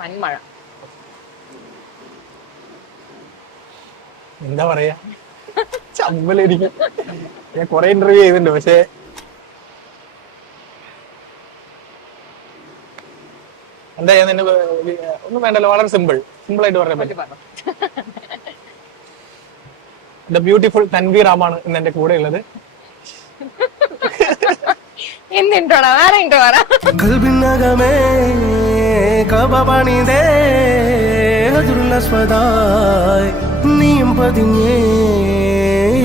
വൻമഴ. എന്താ പറയാ, ചമ്മലായിരിക്കും. ഞാൻ കുറെ ഇന്റർവ്യൂ ചെയ്തിട്ടുണ്ട്, പക്ഷെ എന്താ ഞാൻ നിന്നെ ഒന്നും വേണ്ടല്ലോ, വളരെ സിമ്പിൾ ആയിട്ട് പറയാൻ പറ്റും. ദ ബ്യൂട്ടിഫുൾ തൻവി റാമാണ് ഇന്ന് എന്റെ കൂടെ ഉള്ളത്. എന്തിണ്ടോടാ, വേറെ ഇണ്ടോ പറ. കൽബിനകമേ കബപണിതേ ഹജുറുല്ലസ്വദായ് നീയും പതിഞ്ഞേ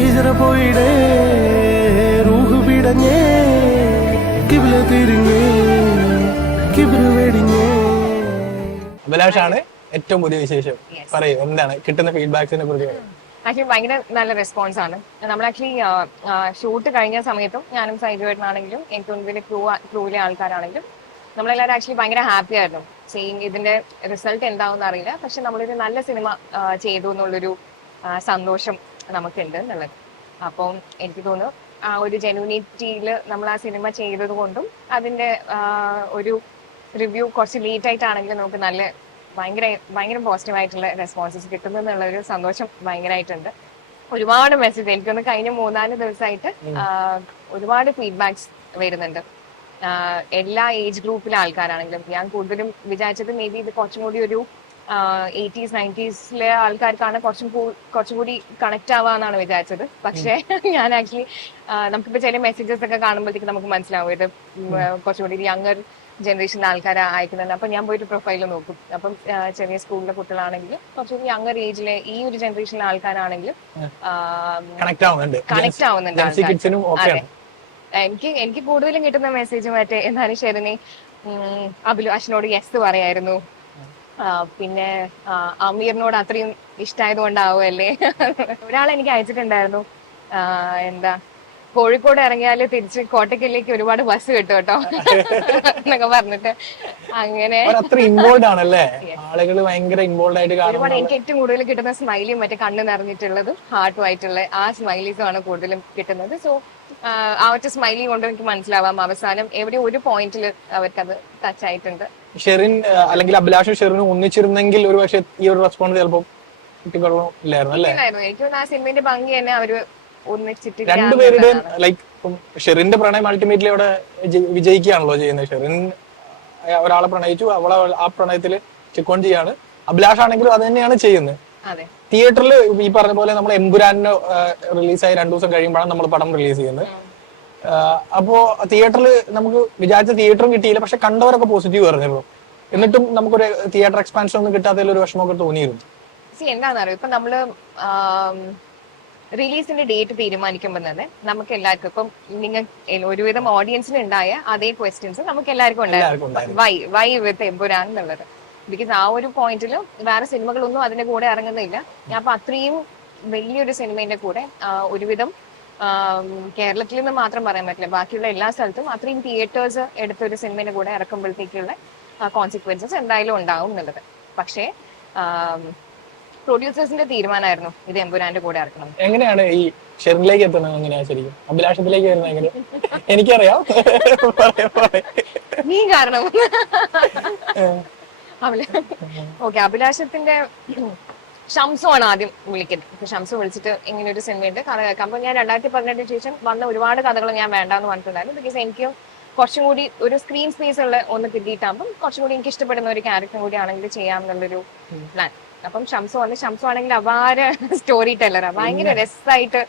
ഇതര പോയിടേ റൂഹ് പിടഞ്ഞേ കിബില തിരിഞ്ഞേ കിബില വെടിഞ്ഞേ. അഭിലാഷാണ് ഏറ്റവും പുതിയ വിശേഷം. പറയൂ, എന്താണ് കിട്ടുന്ന ഫീഡ്ബാക്സിനെ കുറിച്ച്? ആക്ച്വലി ഭയങ്കര നല്ല റെസ്പോൺസ് ആണ്. നമ്മൾ ആക്ച്വലി ഷൂട്ട് കഴിഞ്ഞ സമയത്തും ഞാനും സൈജുവേട്ടനാണെങ്കിലും എനിക്ക് മുൻപിൽ ക്രൂവിലെ ആൾക്കാരാണെങ്കിലും നമ്മളെല്ലാവരും ആക്ച്വലി ഭയങ്കര ഹാപ്പി ആയിരുന്നു. ഇതിന്റെ റിസൾട്ട് എന്താവും അറിയില്ല, പക്ഷെ നമ്മളൊരു നല്ല സിനിമ ചെയ്തു എന്നുള്ളൊരു സന്തോഷം നമുക്കുണ്ട് എന്നുള്ളത്. അപ്പം എനിക്ക് തോന്നുന്നു ആ ഒരു ജെന്യൂനിറ്റിയിൽ നമ്മൾ ആ സിനിമ ചെയ്തത് കൊണ്ടും അതിന്റെ ഒരു റിവ്യൂ കുറച്ച് ലേറ്റ് ആയിട്ടാണെങ്കിലും നമുക്ക് നല്ല ഭയങ്കര പോസിറ്റീവ് ആയിട്ടുള്ള റെസ്പോൺസസ് കിട്ടുന്നു എന്നുള്ള ഒരു സന്തോഷം ഭയങ്കരമായിട്ടുണ്ട്. ഒരുപാട് മെസ്സേജ് എനിക്കൊന്ന് കഴിഞ്ഞ 3-4 ദിവസമായിട്ട് ഒരുപാട് ഫീഡ്ബാക്സ് വരുന്നുണ്ട്. എല്ലാ ഏജ് ഗ്രൂപ്പിലെ ആൾക്കാരാണെങ്കിലും. ഞാൻ കൂടുതലും വിചാരിച്ചത് മേ ബി ഇത് കുറച്ചും കൂടി ഒരു 80s 90s ആൾക്കാർക്കാണ് കുറച്ചും കൂടി കണക്ട് ആവാന്നാണ് വിചാരിച്ചത്. പക്ഷെ ഞാൻ ആക്ച്വലി നമുക്കിപ്പോ ചില മെസ്സേജസ് ഒക്കെ കാണുമ്പോഴത്തേക്ക് നമുക്ക് മനസ്സിലാവും ഇത് കുറച്ചും കൂടി യങ്ങർ ജനറേഷനിലെ ആൾക്കാരെ അയക്കുന്നുണ്ട്. അപ്പൊ ഞാൻ പോയിട്ട് പ്രൊഫൈൽ നോക്കും. അപ്പം ചെറിയ സ്കൂളിലെ കുട്ടികളാണെങ്കിലും കുറച്ചുകൂടി യങ്ങർ ഏജിലെ ഈ ഒരു ജനറേഷനിലെ ആൾക്കാരാണെങ്കിലും കണക്ട് ആവുന്നുണ്ട്. അതെ, എനിക്ക് കൂടുതലും കിട്ടുന്ന മെസ്സേജ് മറ്റേ എന്നാലും ഷെറിനെ അഭിലാഷിനോട് യെസ് പറയായിരുന്നു, പിന്നെ അമീറിനോട് അത്രയും ഇഷ്ടമായത് കൊണ്ടാവുമല്ലേ. ഒരാൾ എനിക്ക് അയച്ചിട്ടുണ്ടായിരുന്നു, എന്താ കോഴിക്കോട് ഇറങ്ങിയാല് തിരിച്ച് കോട്ടയ്ക്കലേക്ക് ഒരുപാട് ബസ് കിട്ടും കേട്ടോ എന്നൊക്കെ പറഞ്ഞിട്ട്. അങ്ങനെ ആളുകൾ ഭയങ്കര ഇൻവോൾവ് ആയിട്ട് ഒരുപാട്. എനിക്ക് ഏറ്റവും കൂടുതൽ കിട്ടുന്ന സ്മൈലിയും മറ്റേ കണ്ണ് നിറഞ്ഞിട്ടുള്ളതും ഹാർട്ടുമായിട്ടുള്ള ആ സ്മൈലീസും ആണ് കൂടുതലും കിട്ടുന്നത്. സോ ആ ഒറ്റ സ്മൈലി കൊണ്ട് എനിക്ക് മനസ്സിലാവാം അവസാനം എവിടെ ഒരു പോയിന്റിൽ അവർക്കത് ടച്ച് ആയിട്ടുണ്ട്. ഷെറിൻ അല്ലെങ്കിൽ അഭിലാഷും ഷെറിനും ഒന്നിച്ചിരുന്നെങ്കിൽ ഒരു പക്ഷെ ഈ ഒരു റെസ്പോൺസ് ചിലപ്പോൾ കിട്ടിക്കൊള്ളായിരുന്നു അല്ലേ? എനിക്ക് ആ സിനിമയുടെ ഭംഗി തന്നെ അവര് ഒന്നിച്ചിട്ട് രണ്ടുപേരുടെയും ലൈക്ക് ഷെറിന്റെ പ്രണയം അൾട്ടിമേറ്റ്ലി അവിടെ വിജയിക്കുകയാണല്ലോ ചെയ്യുന്നത്. ഷെറിൻ ഒരാളെ പ്രണയിച്ചു, അവളെ ആ പ്രണയത്തില് ചെക്കോൺ ചെയ്യാണ്. അഭിലാഷ് ആണെങ്കിലും അത് തന്നെയാണ് ചെയ്യുന്നത്. തിയേറ്ററിൽ ഈ പറഞ്ഞ പോലെ നമ്മൾ എമ്പുരാന് റിലീസായി 2 ദിവസം കഴിയുമ്പോഴാണ് നമ്മൾ പടം റിലീസ് ചെയ്യുന്നത്. അപ്പോ തിയേറ്ററിൽ നമുക്ക് വിചാരിച്ച തിയേറ്ററും കിട്ടിയില്ല, പക്ഷെ കണ്ടവരൊക്കെ പോസിറ്റീവ് പറഞ്ഞല്ലോ. എന്നിട്ടും നമുക്കൊരു തിയേറ്റർ എക്സ്പാൻഷൻ ഒന്നും കിട്ടാത്തതിൽ ഒരു വിഷമമൊക്കെ തോന്നിയിരുന്നു. എന്താണെന്നറിയോ, ഇപ്പൊ നമ്മള് റിലീസിന്റെ ഡേറ്റ് തീരുമാനിക്കുമ്പോൾ തന്നെ നമുക്ക് എല്ലാവർക്കും ഇപ്പം നിങ്ങൾ ഒരുവിധം ഓഡിയൻസിന് ഉണ്ടായ അതേ ക്വസ്റ്റ്യൻസ് നമുക്ക് എല്ലാവർക്കും ഉണ്ടായിരുന്നു. വൈ വിത്ത് എമ്പുരാൻ എന്നുള്ളത്. ബിക്കോസ് ആ ഒരു പോയിന്റിൽ വേറെ സിനിമകളൊന്നും അതിന്റെ കൂടെ ഇറങ്ങുന്നില്ല. അപ്പൊ അത്രയും വലിയൊരു സിനിമയുടെ കൂടെ ഒരുവിധം കേരളത്തിൽ നിന്ന് മാത്രം പറയാൻ പറ്റില്ല, ബാക്കിയുള്ള എല്ലാ സ്ഥലത്തും അത്രയും തിയേറ്റേഴ്സ് എടുത്ത ഒരു സിനിമയുടെ കൂടെ ഇറക്കുമ്പോഴത്തേക്കുള്ള കോൺസിക്വൻസസ് എന്തായാലും ഉണ്ടാവും എന്നുള്ളത്. പക്ഷേ പ്രൊഡ്യൂസേഴ്സിന്റെ തീരുമാനമായിരുന്നു ഇത് എമ്പുരാന്റെ കൂടെ ഇറക്കണം. എങ്ങനെയാണ് ഈ ഷെറിനിലേക്ക് എത്തുന്നത്? എങ്ങനെയാ ശരിക്കും അഭിലാഷത്തിലേക്ക് വരുന്നത്? എങ്ങനെ? എനിക്കറിയാം, നീ കാരണം. ഓക്കെ, അഭിലാഷത്തിന്റെ ഷംസുമാണ് ആദ്യം വിളിക്കുന്നത്. ഷംസു വിളിച്ചിട്ട് ഇങ്ങനെ ഒരു സിനിമയുണ്ട്, കഥ കേൾക്കാം. അപ്പൊ ഞാൻ 2018 ശേഷം വന്ന ഒരുപാട് കഥകൾ ഞാൻ വേണ്ടാന്ന് പറഞ്ഞിട്ടുണ്ടായിരുന്നു. ബിക്കോസ് എനിക്ക് കുറച്ചും കൂടി ഒരു സ്ക്രീൻ സ്പേസ് ഉള്ള ഒന്ന് കിട്ടിയിട്ടാകുമ്പോൾ കുറച്ചും കൂടി എനിക്ക് ഇഷ്ടപ്പെടുന്ന ഒരു ക്യാരക്ടർ കൂടി ആണെങ്കിൽ ചെയ്യാമെന്നുള്ളൊരു പ്ലാൻ. അപ്പം ഷംസു ആണെങ്കിൽ അപാര സ്റ്റോറി ടെല്ലറാണ്, ഭയങ്കര രസമായിട്ട്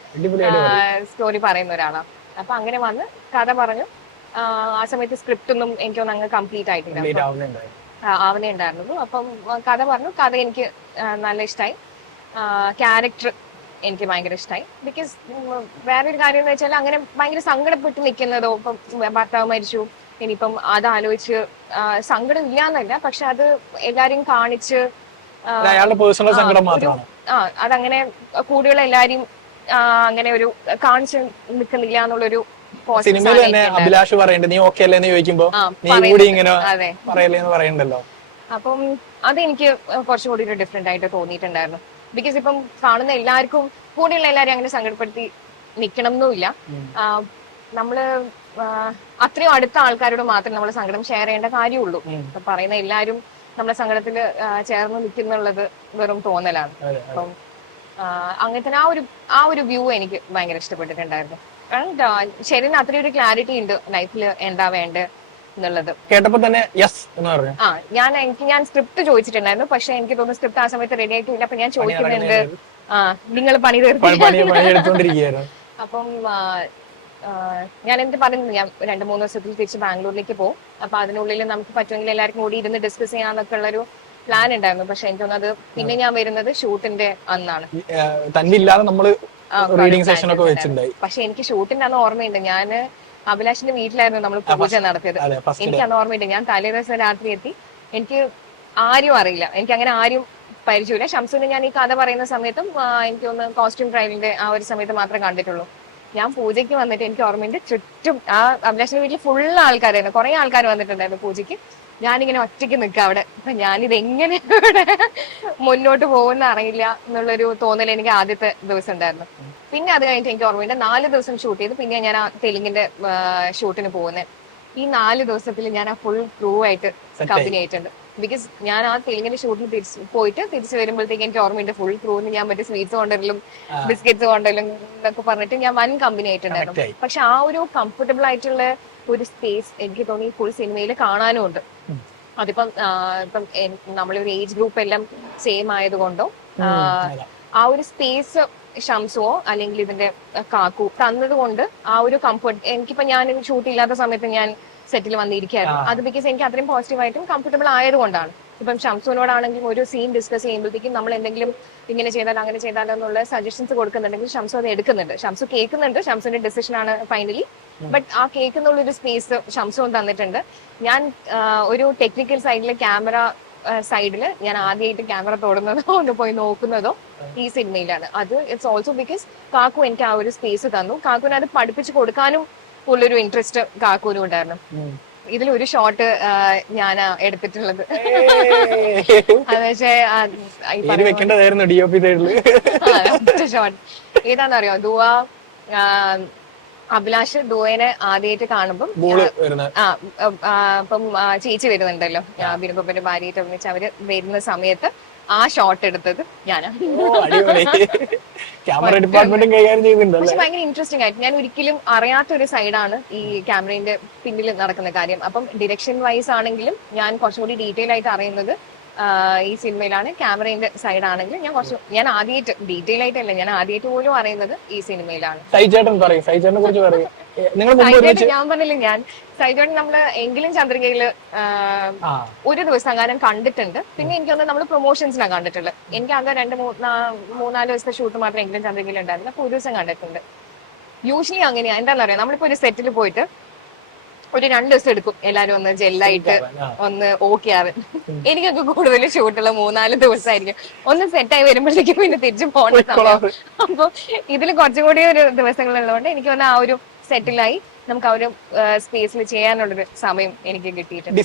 സ്റ്റോറി പറയുന്ന ഒരാളാണ്. അപ്പൊ അങ്ങനെ വന്ന് കഥ പറഞ്ഞു. ആ സമയത്ത് സ്ക്രിപ്റ്റ് ഒന്നും എനിക്കൊന്നും അങ്ങ് കംപ്ലീറ്റ് ആയിട്ടില്ല, ആവുന്നേ ഉണ്ടായിരുന്നുള്ളൂ. അപ്പം കഥ പറഞ്ഞു, കഥ എനിക്ക് നല്ല ഇഷ്ടമായി, ക്യാരക്ടർ എനിക്ക് ഭയങ്കര ഇഷ്ടമായി. ബിക്കോസ് വേറൊരു കാര്യം എന്ന് വെച്ചാൽ അങ്ങനെ ഭയങ്കര സങ്കടപ്പെട്ട് നിൽക്കുന്നതോ, ഇപ്പം ഭർത്താവ് മരിച്ചു ഇനിയിപ്പം അതാലോചിച്ച് സങ്കടം ഇല്ലാന്നല്ല, പക്ഷെ അത് എല്ലാരെയും കാണിച്ച് അതങ്ങനെ കൂടെയുള്ള എല്ലാരെയും അങ്ങനെ ഒരു കാണിച്ച് നിൽക്കുന്നില്ല എന്നുള്ളൊരു സിനിമയിൽ തന്നെ അഭിലാഷ് പറയണ്ടേ നീ ഓക്കെ അല്ലേന്ന് ചോദിക്കുമ്പോ നീ കൂടി ഇങ്ങനെ പറയല്ലേന്ന് പറയണ്ടല്ലോ. അപ്പം അതെനിക്ക് കുറച്ചുകൂടി ഒരു ഡിഫറെന്റ് ആയിട്ട് തോന്നിയിട്ടുണ്ടായിരുന്നു. ബിക്കോസ് ഇപ്പം കാണുന്ന എല്ലാവർക്കും കൂടെയുള്ള എല്ലാവരും അങ്ങനെ സങ്കടപ്പെടുത്തി നിൽക്കണം എന്നുമില്ല. നമ്മള് അത്രയും അടുത്ത ആൾക്കാരോട് മാത്രമേ നമ്മൾ സങ്കടം ഷെയർ ചെയ്യേണ്ട കാര്യമുള്ളൂ. പറയുന്ന എല്ലാവരും നമ്മുടെ സങ്കടത്തിൽ ചേർന്ന് നിൽക്കുന്നുള്ളത് വെറും തോന്നലാണ്. അപ്പം അങ്ങനത്തെ ആ ഒരു വ്യൂ എനിക്ക് ഭയങ്കര ഇഷ്ടപ്പെട്ടിട്ടുണ്ടായിരുന്നു. ശരിന് അത്രയും ഒരു ക്ലാരിറ്റി ഉണ്ട് ലൈഫിൽ എന്താ വേണ്ടത് എന്നുള്ളത് കേട്ടപ്പോ തന്നെ യെസ് എന്ന് പറഞ്ഞു. ഞാൻ സ്ക്രിപ്റ്റ് ചോദിച്ചിട്ടുണ്ടായിരുന്നു, പക്ഷെ എനിക്ക് തോന്നുന്നു സ്ക്രിപ്റ്റ് ആ സമയത്ത് റെഡി ആയിട്ടില്ല. അപ്പൊ ഞാൻ ചോദിക്കുന്നുണ്ട് നിങ്ങൾ പണി പണിയെടുത്തോണ്ടിരിക്കുകയായിരുന്നു. അപ്പം ഞാൻ എന്ത് പറയുന്നത്, ഞാൻ 2-3 ദിവസത്തിൽ തിരിച്ച് ബാംഗ്ലൂരിലേക്ക് പോകും. അപ്പൊ അതിനുള്ളിൽ നമുക്ക് പറ്റുമെങ്കിൽ എല്ലാവർക്കും കൂടി ഇരുന്ന് ഡിസ്കസ് ചെയ്യാന്നൊക്കെ ഉള്ളൊരു പ്ലാൻ ഉണ്ടായിരുന്നു. പക്ഷെ എനിക്ക് തോന്നുന്നത് പിന്നെ ഞാൻ വരുന്നത് ഷൂട്ടിന്റെ അന്നാണ്. തന്നില്ലാതെ നമ്മള് റീഡിംഗ് സെഷൻ ഒക്കെ വെച്ചിട്ടുണ്ടായി. പക്ഷെ എനിക്ക് ഷൂട്ടിന്റെ അന്ന് ഓർമ്മയുണ്ട്, ഞാന് അഭിലാഷിന്റെ വീട്ടിലായിരുന്നു നമ്മൾ പൂജ നടത്തിയത്. എനിക്ക് അന്ന് ഓർമ്മയുണ്ട്, ഞാൻ തലേ ദിവസം രാത്രി എത്തി. എനിക്ക് ആരും അറിയില്ല, എനിക്ക് അങ്ങനെ ആരും പരിചയമില്ല. ഷംസുവിന് ഞാൻ ഈ കഥ പറയുന്ന സമയത്തും എനിക്ക് ഒന്ന് കോസ്റ്റ്യൂം ട്രയലിന്റെ ആ ഒരു സമയത്ത് മാത്രമേ കണ്ടിട്ടുള്ളൂ. ഞാൻ പൂജയ്ക്ക് വന്നിട്ട് എനിക്ക് ഓർമ്മയുണ്ട്, ചുറ്റും ആ അഭിലാഷിന്റെ വീട്ടിൽ ഫുൾ ആൾക്കാരായിരുന്നു, കുറെ ആൾക്കാർ വന്നിട്ടുണ്ടായിരുന്നു പൂജയ്ക്ക്. ഞാനിങ്ങനെ ഒറ്റയ്ക്ക് നിൽക്കുക അവിടെ. അപ്പൊ ഞാനിത് എങ്ങനെ ഇവിടെ മുന്നോട്ട് പോകുന്ന അറിയില്ല എന്നുള്ളൊരു തോന്നൽ എനിക്ക് ആദ്യത്തെ ദിവസം ഉണ്ടായിരുന്നു. പിന്നെ അത് കഴിഞ്ഞിട്ട് എനിക്ക് ഓർമ്മയുണ്ട് 4 ദിവസം ഷൂട്ട് ചെയ്ത് പിന്നെ ഞാൻ ആ തെലുങ്കിന്റെ ഷൂട്ടിന് പോകുന്നത്. ഈ 4 ദിവസത്തിൽ ഞാൻ ആ ഫുൾ ക്രൂ ആയിട്ട് കമ്പനി ആയിട്ടുണ്ട്. ബിക്കോസ് ഞാൻ ആ തെലുങ്കിന്റെ ഷൂട്ടിന് തിരിച്ചു വരുമ്പോഴത്തേക്ക് എനിക്ക് ഓർമ്മയുണ്ട്, ഫുൾ ക്രൂന്ന് ഞാൻ മറ്റേ സ്വീറ്റ്സ് കൊണ്ടുവരലും ബിസ്ക്കറ്റ്സ് കൊണ്ടുവരലും എന്നൊക്കെ പറഞ്ഞിട്ട് ഞാൻ വൻ കമ്പനി ആയിട്ടുണ്ടായിരുന്നു. പക്ഷെ ആ ഒരു കംഫർട്ടബിൾ ആയിട്ടുള്ള ഒരു സ്പേസ് എനിക്ക് തോന്നി ഫുൾ സിനിമയിൽ കാണാനും ഉണ്ട്. അതിപ്പം ഇപ്പം നമ്മളൊരു ഏജ് ഗ്രൂപ്പ് എല്ലാം സെയിം ആയതുകൊണ്ടോ ആ ഒരു സ്പേസ് ഷംസുവോ അല്ലെങ്കിൽ ഇതിന്റെ കാക്കു തന്നത് കൊണ്ട് ആ ഒരു കംഫർട്ട് എനിക്കിപ്പോ ഞാൻ ഷൂട്ട് ഇല്ലാത്ത സമയത്ത് ഞാൻ സെറ്റിൽ വന്നിരിക്കുകയായിരുന്നു. അത് ബിക്കോസ് എനിക്ക് അത്രയും പോസിറ്റീവായിട്ടും കംഫർട്ടബിൾ ആയതുകൊണ്ടാണ്. ഇപ്പം ഷംസുവിനോടാണെങ്കിലും ഒരു സീൻ ഡിസ്കസ് ചെയ്യുമ്പോഴത്തേക്കും നമ്മൾ എന്തെങ്കിലും ഇങ്ങനെ ചെയ്താലോ അങ്ങനെ ചെയ്താലോ എന്നുള്ള സജഷൻസ് കൊടുക്കുന്നുണ്ടെങ്കിൽ ഷംസു അത് എടുക്കുന്നുണ്ട്, ഷംസു കേൾക്കുന്നുണ്ട്. ഷംസുവിന്റെ ഡിസിഷൻ ആണ് ഫൈനലി. ബട്ട് ആ കേൾക്കുന്നുള്ള ഒരു സ്പേസ് ഷംസുവും തന്നിട്ടുണ്ട്. ഞാൻ ഒരു ടെക്നിക്കൽ സൈഡിലെ ക്യാമറ സൈഡിൽ ഞാൻ ആദ്യമായിട്ട് ക്യാമറ തൊടുന്നതോ ഒന്ന് പോയി നോക്കുന്നതോ ഈ സിനിമയിലാണ്. അത് ഇറ്റ്സ് ഓൾസോ ബിക്കോസ് കാക്കു എനിക്ക് ആ ഒരു സ്പേസ് തന്നു. കാക്കുവിന് അത് പഠിപ്പിച്ചു കൊടുക്കാനും ഉള്ളൊരു ഇൻട്രസ്റ്റ് കാക്കൂനും ഉണ്ടായിരുന്നു. ഇതിലൊരു ഷോട്ട് ഞാൻ എടുത്തിട്ടുള്ളത് അത് പക്ഷേ ഷോട്ട് ഏതാണെന്നറിയോ, ദുവ അഭിലാഷ് ദുവേനെ ആദ്യമായിട്ട് കാണുമ്പം അപ്പം ചേച്ചി വരുന്നുണ്ടല്ലോ, ബിനുഗോപ്പിന്റെ ഭാര്യയായിട്ട് ഒന്നിച്ച് അവര് വരുന്ന സമയത്ത് ആ ഷോട്ട് എടുത്തത് ഞാനാണ്. പക്ഷെ ഭയങ്കര ഇൻട്രസ്റ്റിംഗ് ആയിട്ട് ഞാൻ ഒരിക്കലും അറിയാത്ത ഒരു സൈഡാണ് ഈ ക്യാമറയുടെ പിന്നിൽ നടക്കുന്ന കാര്യം. അപ്പം ഡിറക്ഷൻ വൈസ് ആണെങ്കിലും ഞാൻ കുറച്ചുകൂടി ഡീറ്റെയിൽ ആയിട്ട് അറിയുന്നത് ഈ സിനിമയിലാണ്. ക്യാമറയുടെ സൈഡ് ആണെങ്കിൽ ഞാൻ ആദ്യമായിട്ട് ഡീറ്റെയിൽ ആയിട്ടല്ല, ഞാൻ ആദ്യമായിട്ട് പോലും അറിയുന്നത് ഈ സിനിമയിലാണ്. ഞാൻ പറഞ്ഞില്ല, ഞാൻ സൈജോട്ടൻ നമ്മള് എങ്കിലും ചന്ദ്രികയില് ഒരു ദിവസം അങ്ങനെ കണ്ടിട്ടുണ്ട്. പിന്നെ എനിക്കൊന്ന് നമ്മള് പ്രൊമോഷൻസിനാണ് കണ്ടിട്ടുള്ളത്. എനിക്ക് ആകെ 2-3-4 ദിവസത്തെ ഷൂട്ട് മാത്രമേ എങ്കിലും ചന്ദ്രികയിൽ ഉണ്ടായിരുന്നു. അപ്പൊ ഒരു ദിവസം കണ്ടിട്ടുണ്ട്. യൂഷ്വലി അങ്ങനെയാ. എന്താന്ന് പറയാ, നമ്മളിപ്പോ ഒരു സെറ്റിൽ പോയിട്ട് ഒരു 2 ദിവസം എടുക്കും എല്ലാരും ഒന്ന് ജെല്ലായിട്ട് ഒന്ന് ഓക്കെ ആവാൻ. എനിക്കൊക്കെ കൂടുതൽ ഷൂട്ടുള്ള 3-4 ദിവസമായിരിക്കും. ഒന്ന് സെറ്റായി വരുമ്പോഴേക്കും പിന്നെ തിരിച്ചു പോകേണ്ട സമയം. അപ്പൊ ഇതിൽ കുറച്ചും കൂടി ഒരു ദിവസങ്ങളുള്ളതുകൊണ്ട് എനിക്ക് വന്ന ആ ഒരു സെറ്റിലായി നമുക്ക് ആ ഒരു സ്പേസിൽ ചെയ്യാനുള്ളൊരു സമയം എനിക്ക് കിട്ടിയിട്ടുണ്ട്.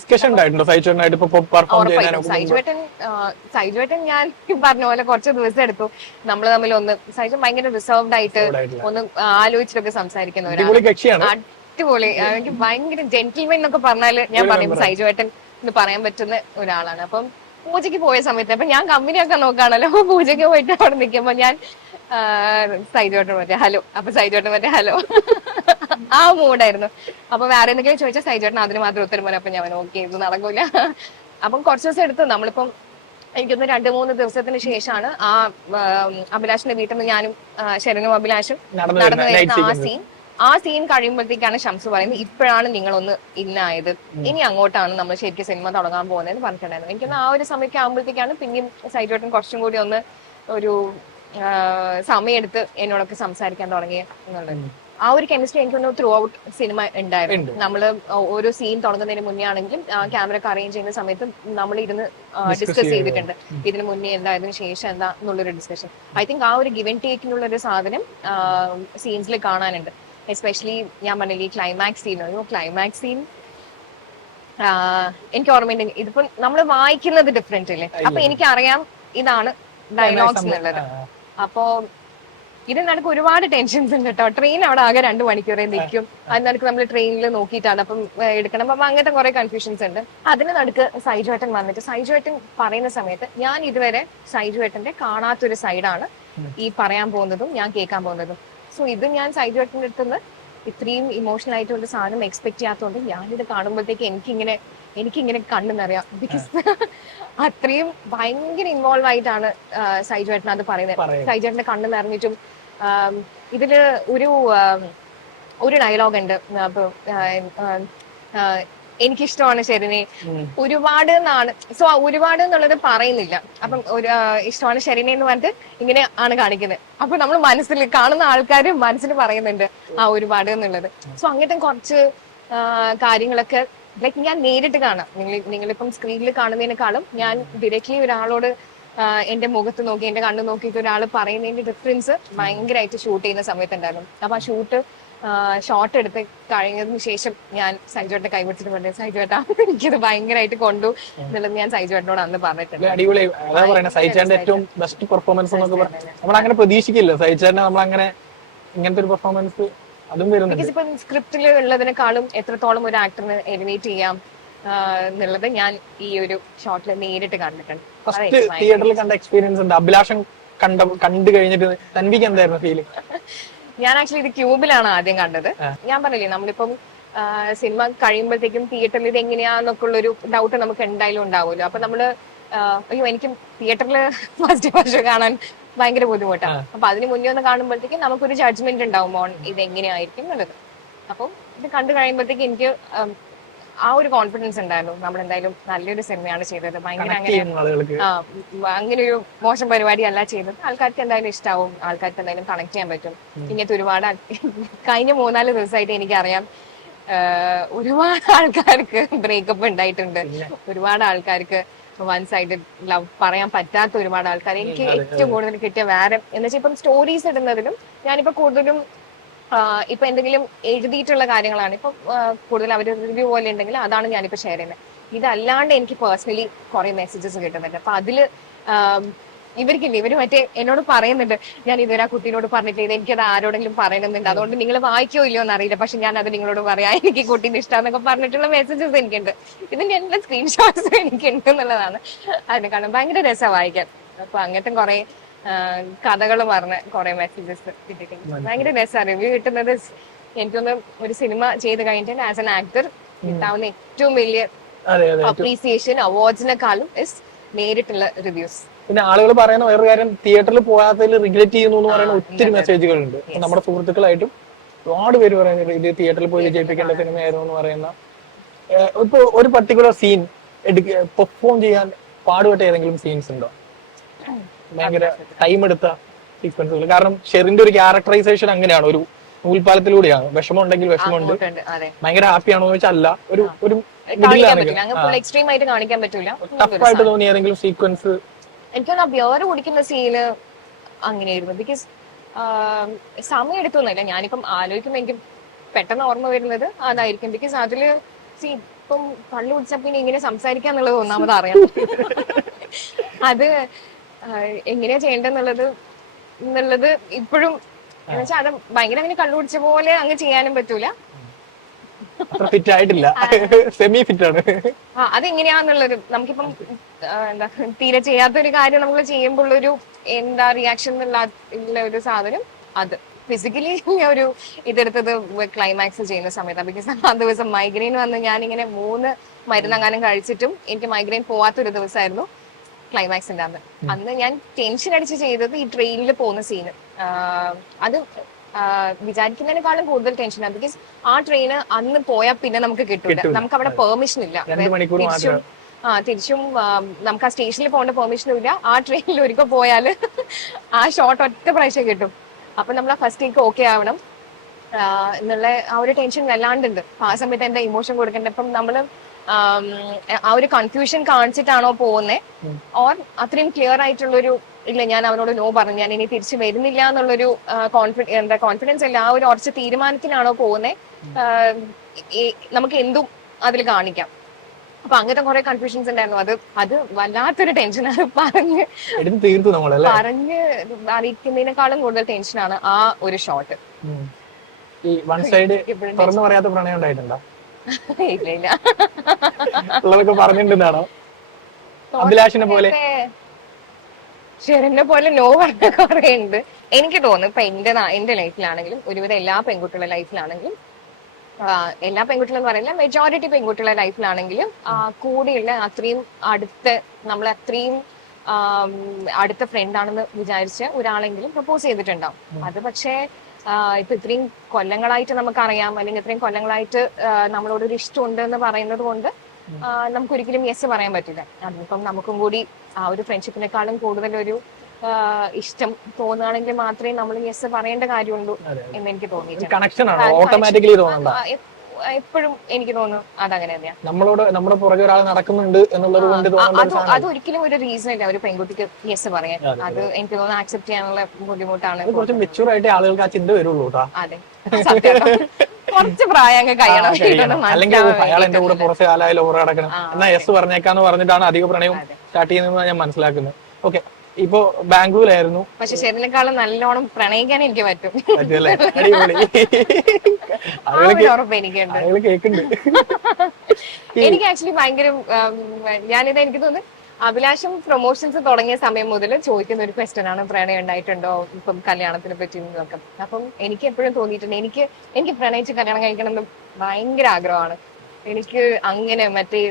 സൈജുവേട്ടൻ ഞാൻ പറഞ്ഞ പോലെ കുറച്ച് ദിവസം എടുത്തു. നമ്മൾ തമ്മിൽ ഒന്ന് സൈജു ഭയങ്കര റിസർവ്ഡ് ആയിട്ട് ഒന്ന് ആലോചിച്ചിട്ടൊക്കെ സംസാരിക്കുന്ന ഒരാളാണ്. അടിപൊളി, എനിക്ക് ഭയങ്കര ജെന്റിൽമെൻ എന്നൊക്കെ പറഞ്ഞാല് ഞാൻ പറയുമ്പോൾ സൈജുവേട്ടൻ എന്ന് പറയാൻ പറ്റുന്ന ഒരാളാണ്. അപ്പം പൂജയ്ക്ക് പോയ സമയത്ത് അപ്പൊ ഞാൻ കമ്പനിയൊക്കെ നോക്കാണല്ലോ, പൂജയ്ക്ക് പോയിട്ട് അവിടെ നിൽക്കുമ്പോ ഞാൻ സൈജുവേട്ടൻ മറ്റേ ഹലോ, അപ്പൊ സൈജുവേട്ടൻ മറ്റേ ഹലോ ആ മൂഡായിരുന്നു. അപ്പൊ വേറെ എന്തെങ്കിലും ചോദിച്ചാൽ സൈജുവേട്ടൻ അതിന് മാത്രം ഉത്തരം പോലെ. അപ്പൊ ഞാൻ ഓക്കെ ഇത് നടക്കൂല. അപ്പം കുറച്ച് ദിവസം എടുത്തു. നമ്മളിപ്പം എനിക്കൊന്ന് 2-3 ദിവസത്തിന് ശേഷമാണ് ആ അഭിലാഷിന്റെ വീട്ടിൽ നിന്ന് ഞാനും ശരനും അഭിലാഷും നടന്നു വരുന്ന ആ സീൻ കഴിയുമ്പോഴത്തേക്കാണ് ഷംസു പറയുന്നത് ഇപ്പോഴാണ് നിങ്ങളൊന്ന് ഇന്നായത്, ഇനി അങ്ങോട്ടാണ് നമ്മൾ ശരിക്കും സിനിമ തുടങ്ങാൻ പോകുന്നതെന്ന് പറഞ്ഞിട്ടുണ്ടായിരുന്നു. എനിക്കൊന്ന് ആ ഒരു സമയമൊക്കെ ആകുമ്പോഴത്തേക്കാണ് പിന്നെയും സൈജുവേട്ടൻ കുറച്ചും കൂടി ഒന്ന് ഒരു സമയമെടുത്ത് എന്നോടൊക്കെ സംസാരിക്കാൻ തുടങ്ങിയത് എന്നുള്ളത്. ആ ഒരു കെമിസ്ട്രി എനിക്കൊന്ന് ത്രൂ ഔട്ട് സിനിമ ഉണ്ടായിരുന്നു. നമ്മള് ഓരോ സീൻ തുടങ്ങുന്നതിന് മുന്നേ ആണെങ്കിലും ക്യാമറ അറേഞ്ച് ചെയ്യുന്ന സമയത്ത് നമ്മൾ ഇരുന്ന് ഡിസ്കസ് ചെയ്തിട്ടുണ്ട്. ഇതിന് മുന്നേ എന്താ, ഇതിന് ശേഷം എന്താ എന്നുള്ളൊരു ഡിസ്കഷൻ. ഐ തിങ്ക് ആ ഒരു ഗിവ് ആൻഡ് ടേക്കിനുള്ള ഒരു സാധനം സീൻസിൽ കാണാനുണ്ട്. എസ്പെഷ്യലി ഞാൻ പറഞ്ഞില്ല ഈ ക്ലൈമാക്സ് സീൻ, ക്ലൈമാക്സ് സീൻ എനിക്ക് ഓർമ്മയുണ്ട്. ഇതിപ്പോ നമ്മൾ വായിക്കുന്നത് ഡിഫറെന്റ് അല്ലേ, അപ്പൊ എനിക്കറിയാം ഇതാണ് ഡയലോഗ്സ് എന്നുള്ളത്. അപ്പോ ഇതിനടുക്ക് ഒരുപാട് ടെൻഷൻസ് ഉണ്ട് കേട്ടോ. ട്രെയിൻ അവിടെ ആകെ 2 മണിക്കൂറേ നിൽക്കും. അതിനടുക്ക് നമ്മൾ ട്രെയിനിൽ നോക്കിയിട്ടാണ് അപ്പം എടുക്കണം. അപ്പം അങ്ങനത്തെ കുറെ കൺഫ്യൂഷൻസ് ഉണ്ട്. അതിന് നടുക്ക് സൈജുവേട്ടൻ വന്നിട്ട് സൈജുവേട്ടൻ പറയുന്ന സമയത്ത് ഞാൻ ഇതുവരെ സൈജുവേട്ടന്റെ കാണാത്തൊരു സൈഡാണ് ഈ പറയാൻ പോകുന്നതും ഞാൻ കേൾക്കാൻ പോകുന്നതും. സോ ഇത് ഞാൻ സൈജുവേട്ടൻ്റെ അടുത്തുനിന്ന് ഇത്രയും ഇമോഷണൽ ആയിട്ടുള്ള സാധനം എക്സ്പെക്ട് ചെയ്യാത്തതുകൊണ്ട് ഞാനിത് കാണുമ്പോഴത്തേക്ക് എനിക്കിങ്ങനെ കണ്ണു നിറയാം. ബിക്കോസ് അത്രയും ഭയങ്കര ഇൻവോൾവ് ആയിട്ടാണ് സൈജുവേട്ടൻ അത് പറയുന്നത്. സൈജുവേട്ടന്റെ കണ്ണ് നിറഞ്ഞിട്ടും ഇതില് ഒരു ഡയലോഗ് ഉണ്ട്. അപ്പൊ എനിക്കിഷ്ടമാണ് ഷെറിനെ ഒരുപാട് എന്നാണ്. സോ ഒരുപാട് എന്നുള്ളത് പറയുന്നില്ല. അപ്പം ഒരു ഇഷ്ടമാണ് ഷെറിനെ എന്ന് പറഞ്ഞിട്ട് ഇങ്ങനെ ആണ് കാണിക്കുന്നത്. അപ്പൊ നമ്മൾ മനസ്സിൽ കാണുന്ന ആൾക്കാർ മനസ്സിൽ പറയുന്നുണ്ട് ആ ഒരുപാട് എന്നുള്ളത്. സോ അങ്ങനത്തെ കുറച്ച് കാര്യങ്ങളൊക്കെ ലൈക്ക് ഞാൻ നേരിട്ട് കാണാം. നിങ്ങളിപ്പം സ്ക്രീനിൽ കാണുന്നതിനേക്കാളും ഞാൻ ഡയറക്ട്ലി ഒരാളോട് എന്റെ മുഖത്ത് നോക്കി എന്റെ കണ്ണ് നോക്കിയിട്ട് ഒരാൾ പറയുന്നതിന്റെ ഡിഫറൻസ് ഭയങ്കരമായിട്ട് ഷൂട്ട് ചെയ്യുന്ന സമയത്തുണ്ടായിരുന്നു. അപ്പൊ ആ ഷോട്ട് എടുത്ത് കഴിഞ്ഞതിന് ശേഷം ഞാൻ സൈജുവേട്ടനെ കൈപിടിച്ചിട്ട് പറഞ്ഞു, സൈജുവേട്ടാ എനിക്കിത് ഭയങ്കരമായിട്ട് കൊണ്ടു എന്നുള്ളത് ഞാൻ സൈജുവേട്ടനോട് അന്ന് പറഞ്ഞിട്ടുണ്ട്. അടിപൊളി. അതാ പറയുന്നത് സൈജുവേട്ടന്റെ ഏറ്റവും ബെസ്റ്റ് പെർഫോമൻസ് എന്നൊക്കെ പറഞ്ഞു. നമ്മളങ്ങനെ പ്രതീക്ഷിക്കില്ല സൈജുവേട്ടനെ നമ്മളങ്ങനെ ഇങ്ങനത്തെ ഒരു പെർഫോമൻസ് അതും വരുന്നുണ്ട്. ഇപ്പം സ്ക്രിപ്റ്റിൽ ഉള്ളതിനേക്കാളും എത്രത്തോളം ഒരു ആക്ടറിന് എലിവേറ്റ് ചെയ്യാം എന്നുള്ളത് ഞാൻ ഈ ഒരു ഷോട്ടിൽ നേരിട്ട് കണ്ടിട്ടുണ്ട്. ഫസ്റ്റ് തിയേറ്ററിൽ കണ്ട എക്സ്പീരിയൻസ് ഉണ്ട്. അഭിലാഷം കണ്ടു കഴിഞ്ഞിട്ട് തൻവിക്ക് എന്തായിരുന്നു ഫീലിംഗ്? ഞാൻ ആക്ച്വലി ഇത് ക്യൂബിലാണ് ആദ്യം കണ്ടത്. ഞാൻ പറഞ്ഞില്ലേ നമ്മളിപ്പം സിനിമ കഴിയുമ്പോഴത്തേക്കും തിയേറ്ററിൽ ഇത് എങ്ങനെയാന്നൊക്കെ ഉള്ളൊരു ഡൗട്ട് നമുക്ക് എന്തായാലും ഉണ്ടാവുമല്ലോ. അപ്പൊ നമ്മള് അയ്യോ എനിക്ക് തിയേറ്ററിൽ ഫസ്റ്റ് കാണാൻ ഭയങ്കര ബുദ്ധിമുട്ടാണ്. അപ്പൊ അതിന് മുന്നേ ഒന്ന് കാണുമ്പോഴത്തേക്കും നമുക്കൊരു ജഡ്ജ്മെന്റ് ഉണ്ടാവും ഓൺ ഇത് എങ്ങനെയായിരിക്കും എന്നുള്ളത്. അപ്പം ഇത് കണ്ടു കഴിയുമ്പോഴത്തേക്ക് എനിക്ക് ആ ഒരു കോൺഫിഡൻസ് ഉണ്ടായിരുന്നു. നമ്മളെന്തായാലും നല്ലൊരു സിനിമയാണ് ചെയ്തത്. ഭയങ്കര അങ്ങനെ ഒരു മോശം പരിപാടി അല്ല ചെയ്തത്. ആൾക്കാർക്ക് എന്തായാലും ഇഷ്ടാവും, ആൾക്കാർക്ക് എന്തായാലും കണക്ട് ചെയ്യാൻ പറ്റും. ഇങ്ങനത്തെ ഒരുപാട് കഴിഞ്ഞ 3-4 ദിവസമായിട്ട് എനിക്കറിയാം ഒരുപാട് ആൾക്കാർക്ക് ബ്രേക്കപ്പ് ഉണ്ടായിട്ടുണ്ട്. ഒരുപാട് ആൾക്കാർക്ക് വൺ സൈഡ് ലവ് പറയാൻ പറ്റാത്ത ഒരുപാട് ആൾക്കാർ. എനിക്ക് ഏറ്റവും കൂടുതൽ കിട്ടിയ വേറെ എന്ന് വെച്ചാൽ ഇപ്പം സ്റ്റോറീസ് ഇടുന്നതിലും ഞാനിപ്പോ കൂടുതലും ഇപ്പൊ എന്തെങ്കിലും എഴുതിയിട്ടുള്ള കാര്യങ്ങളാണ് ഇപ്പൊ കൂടുതൽ അവർ റിവ്യൂ പോലെ ഉണ്ടെങ്കിൽ അതാണ് ഞാനിപ്പോ ഷെയർ ചെയ്യുന്നത്. ഇതല്ലാണ്ട് എനിക്ക് പേഴ്സണലി കുറെ മെസ്സേജസ് കിട്ടുന്നുണ്ട്. അപ്പൊ അതില് ഇവർക്കില്ലേ ഇവര് മറ്റേ എന്നോട് പറയുന്നുണ്ട്, ഞാൻ ഇതുവരെ ആ കുട്ടീനോട് പറഞ്ഞിട്ടില്ല, എനിക്കത് ആരോടെങ്കിലും പറയണമെന്നുണ്ട്, അതുകൊണ്ട് നിങ്ങൾ വായിക്കോ ഇല്ലയോ എന്നറിയില്ല, പക്ഷെ ഞാൻ അത് നിങ്ങളോട് പറയാം, എനിക്ക് കുട്ടീനെ ഇഷ്ടമെന്നൊക്കെ പറഞ്ഞിട്ടുള്ള മെസ്സേജസ് എനിക്കുണ്ട്. ഇതിന്റെ എല്ലാ സ്ക്രീൻഷോട്ട്സ് എനിക്കുണ്ട് എന്നുള്ളതാണ്. അതിനെ കാണാൻ ഭയങ്കര രസം വായിക്കാൻ. അപ്പൊ അങ്ങനത്തെ കുറെ കഥകൾ പറഞ്ഞ കുറെ മെസ്സേജസ് കിട്ടിയിട്ടുണ്ട്. ഭയങ്കര രസമാണ് റിവ്യൂ കിട്ടുന്നത്. എനിക്കൊന്ന് ഒരു സിനിമ ചെയ്ത് കഴിഞ്ഞിട്ട് ആസ് എൻ ആക്ടർ കിട്ടാവുന്ന ഏറ്റവും വലിയ അപ്രീസിയേഷൻ അവാർഡ്സിനെക്കാളും ഇസ് നേരിട്ടുള്ള റിവ്യൂസ്. പിന്നെ ആളുകൾ പറയുന്ന വേറൊരു കാര്യം, തിയേറ്ററിൽ പോകാത്തതിൽ റിഗ്രറ്റ് ചെയ്യുന്നു എന്ന് പറയുന്ന ഒത്തിരി മെസ്സേജുകളുണ്ട്. നമ്മുടെ സുഹൃത്തുക്കളായിട്ടും ഒരുപാട് പേര് പറയുന്നത് ഇത് തിയേറ്ററിൽ പോയി വിജയിപ്പിക്കേണ്ട സിനിമയായിരുന്നു എന്ന് പറയുന്ന. ഇപ്പൊ ഒരു പർട്ടിക്കുലർ സീൻ പെർഫോം ചെയ്യാൻ പാടുപെട്ട ഏതെങ്കിലും സീൻസ് ഉണ്ടോ? ഭയങ്കര ടൈം എടുത്ത സീക്വൻസുകൾ. കാരണം ഷെറിന്റെ ഒരു ക്യാരക്ടറൈസേഷൻ അങ്ങനെയാണ്, ഒരു നൂൽപാലത്തിലൂടെയാണ്. വിഷമം ഉണ്ടെങ്കിൽ വിഷമമുണ്ട്, ഭയങ്കര ഹാപ്പിയാണോ എന്ന് വെച്ചാൽ അല്ല, ഒരു ടഫായിട്ട് തോന്നിയ ഏതെങ്കിലും സീക്വൻസ്? എനിക്കൊന്ന് ബിയർ കുടിക്കുന്ന സീന് അങ്ങനെയായിരുന്നു. ബിക്കോസ് സമയം എടുത്തൊന്നുമില്ല. ഞാനിപ്പം ആലോചിക്കുമ്പോ എനിക്ക് പെട്ടെന്ന് ഓർമ്മ വരുന്നത് അതായിരിക്കും. ബിക്കോസ് അതില് ഇപ്പം കള്ളു കുടിച്ച പിന്നെ ഇങ്ങനെ സംസാരിക്കാന്നുള്ളത് ഒന്നാമത് അറിയാം. അത് എങ്ങനെയാ ചെയ്യേണ്ടെന്നുള്ളത് ഇപ്പോഴും എന്നുവെച്ചാൽ അത് ഭയങ്കര അങ്ങനെ കള്ളു കുടിച്ച പോലെ അങ്ങ് ചെയ്യാനും പറ്റൂല. ഫിറ്റ് ആയിട്ടില്ല, സെമി ഫിറ്റ് ആണ്. അതെങ്ങനെയാന്നുള്ളത് നമുക്കിപ്പം എന്താ തീരെ ചെയ്യാത്തൊരു കാര്യം നമ്മൾ ചെയ്യുമ്പോൾ ഒരു എന്താ റിയാക്ഷൻ എന്നുള്ള ഒരു സാധനം അത് ഫിസിക്കലി ഒരു ഇതെടുത്തത് ക്ലൈമാക്സ് ചെയ്യുന്ന സമയത്താണ്. ബിക്കോസ് ആ ദിവസം മൈഗ്രെയിൻ വന്ന് ഞാനിങ്ങനെ 3 മരുന്നെങ്ങാനും കഴിച്ചിട്ടും എനിക്ക് മൈഗ്രെയിൻ പോവാത്തൊരു ദിവസമായിരുന്നു ക്ലൈമാക്സിന്റെ അന്ന് ഞാൻ ടെൻഷൻ അടിച്ച് ചെയ്തത് ഈ ട്രെയിനിൽ പോകുന്ന സീന്. അത് വിചാരിക്കുന്നതിനേക്കാളും കൂടുതൽ ടെൻഷനാണ്. ബിക്കോസ് ആ ട്രെയിന് അന്ന് പോയാൽ പിന്നെ നമുക്ക് കിട്ടൂല, നമുക്ക് അവിടെ പെർമിഷൻ ഇല്ല. തിരിച്ചും നമുക്ക് ആ സ്റ്റേഷനിൽ പോകേണ്ട പെർമിഷനും ഇല്ല. ആ ട്രെയിനിൽ ഒരിക്കൽ പോയാൽ ആ ഷോട്ട് ഒറ്റ പ്രാവശ്യം കിട്ടും. അപ്പൊ നമ്മൾ ആ ഫസ്റ്റ് ടേക്ക് ഓക്കെ ആവണം എന്നുള്ള ആ ഒരു ടെൻഷൻ വല്ലാണ്ടുണ്ട്. അപ്പൊ ആ സമയത്ത് എന്താ ഇമോഷൻ കൊടുക്കേണ്ടത്? ഇപ്പം നമ്മള് ആ ഒരു കൺഫ്യൂഷൻ കാണിച്ചിട്ടാണോ പോകുന്നേ, ഓർ അത്രയും ക്ലിയർ ആയിട്ടുള്ളൊരു ഇല്ല ഞാൻ അവനോട് നോ പറഞ്ഞു, ഞാൻ ഇനി തിരിച്ചു വരുന്നില്ല എന്നുള്ളൊരു കോൺഫിഡൻസ് ഇല്ല, ആ ഒരു ഉറച്ച തീരുമാനത്തിലാണോ പോകുന്നേ? നമുക്ക് എന്തും അതിൽ കാണിക്കാം. അപ്പൊ അങ്ങനത്തെ കുറെ കൺഫ്യൂഷൻസ് ഉണ്ടായിരുന്നു. അത് വല്ലാത്തൊരു ടെൻഷനാണ്. എടുത്ത് തീർത്തു നമ്മളല്ലേ. പറഞ്ഞ് അറിയിക്കുന്നതിനേക്കാളും കൂടുതൽ ടെൻഷനാണ് ആ ഒരു ഷോട്ട്. ഈ വൺ സൈഡ് തുറന്നു പറയാത്ത പ്രണയം ഉണ്ടായിട്ടുണ്ടോ? ഇല്ല ഇല്ല, ഉള്ളതൊക്കെ പറഞ്ഞിട്ടുണ്ടാണോ? അഭിലാഷിനെ പോലെ ഷെറിനെ പോലെ നോ പറഞ്ഞ കുറെ ഉണ്ട്. എനിക്ക് തോന്നുന്നു ഇപ്പൊ എന്റെ ലൈഫിലാണെങ്കിലും ഒരുവിധം എല്ലാ പെൺകുട്ടികളുടെ ലൈഫിലാണെങ്കിലും, എല്ലാ പെൺകുട്ടികളും എന്ന് പറയില്ല, മെജോറിറ്റി പെൺകുട്ടികളുടെ ലൈഫിലാണെങ്കിലും കൂടെയുള്ള അത്രയും നമ്മളെ അത്രയും അടുത്ത ഫ്രണ്ട് ആണെന്ന് വിചാരിച്ച ഒരാളെങ്കിലും പ്രപ്പോസ് ചെയ്തിട്ടുണ്ടാവും. അത് പക്ഷേ ഇപ്പൊ ഇത്രയും കൊല്ലങ്ങളായിട്ട് നമുക്കറിയാം, അല്ലെങ്കിൽ ഇത്രയും കൊല്ലങ്ങളായിട്ട് നമ്മളോടൊരു ഇഷ്ടമുണ്ട് എന്ന് പറയുന്നത് കൊണ്ട് നമുക്കൊരിക്കലും യെസ് പറയാൻ പറ്റില്ല. അതിപ്പം നമുക്കും കൂടി ആ ഒരു ഫ്രണ്ട്ഷിപ്പിനെക്കാളും കൂടുതലൊരു ഇഷ്ടം തോന്നുകയാണെങ്കിൽ മാത്രമേ നമ്മൾ യെസ് പറയേണ്ട കാര്യമുള്ളൂ എന്ന് എനിക്ക് തോന്നിയിട്ടുണ്ട്. എപ്പോഴും എനിക്ക് തോന്നുന്നു അതങ്ങനെ തന്നെയാണ്. നമ്മുടെ പുറകെ ഒരാൾ നടക്കുന്നുണ്ട് എന്നുള്ളത് കൊണ്ട് അതൊരിക്കലും ഒരു റീസൺ ഇല്ല ഒരു പെൺകുട്ടിക്ക് യെസ് പറയാൻ. അത് എനിക്ക് തോന്നുന്നു ആക്സെപ്റ്റ് ചെയ്യാനുള്ള ബുദ്ധിമുട്ടാണ്. കുറച്ച് മെച്ചൂർ ആയിട്ട് ആളുകൾക്ക് ആ ചിന്ത വരുള്ളൂ. അതെ, സത്യം. കുറച്ച് പ്രായം കഴിയണം. അല്ലെങ്കിൽ അയാൾ എന്റെ കൂടെ കുറച്ച് കാലമായി ഓവർ കിടക്കണം എന്നാ യെസ് പറഞ്ഞേക്കാന്ന് പറഞ്ഞിട്ടാണ് അധിക പ്രണയം സ്റ്റാർട്ട് ചെയ്യുന്നത് ഞാൻ മനസ്സിലാക്കുന്നത്. ഓക്കെ, ഇപ്പൊ ബാംഗ്ലൂരായിരുന്നു. പക്ഷെ ഷെറിനെക്കാളും നല്ലോണം പ്രണയിക്കാൻ എനിക്ക് പറ്റും. എനിക്ക് ആക്ച്വലി ഭയങ്കര ഞാനിത് എനിക്ക് തോന്നുന്നു അഭിലാഷം പ്രൊമോഷൻസ് തുടങ്ങിയ സമയം മുതൽ ചോദിക്കുന്ന ഒരു ക്വസ്റ്റ്യൻ ആണ്, പ്രണയം ഉണ്ടായിട്ടുണ്ടോ ഇപ്പം കല്യാണത്തിനെ പറ്റി നോക്കാം. അപ്പം എനിക്ക് എപ്പോഴും തോന്നിയിട്ടുണ്ട് എനിക്ക് പ്രണയിച്ച് കല്യാണം കഴിക്കണം എന്ന് ഭയങ്കര ആഗ്രഹമാണ്. എനിക്ക് അങ്ങനെ മറ്റേ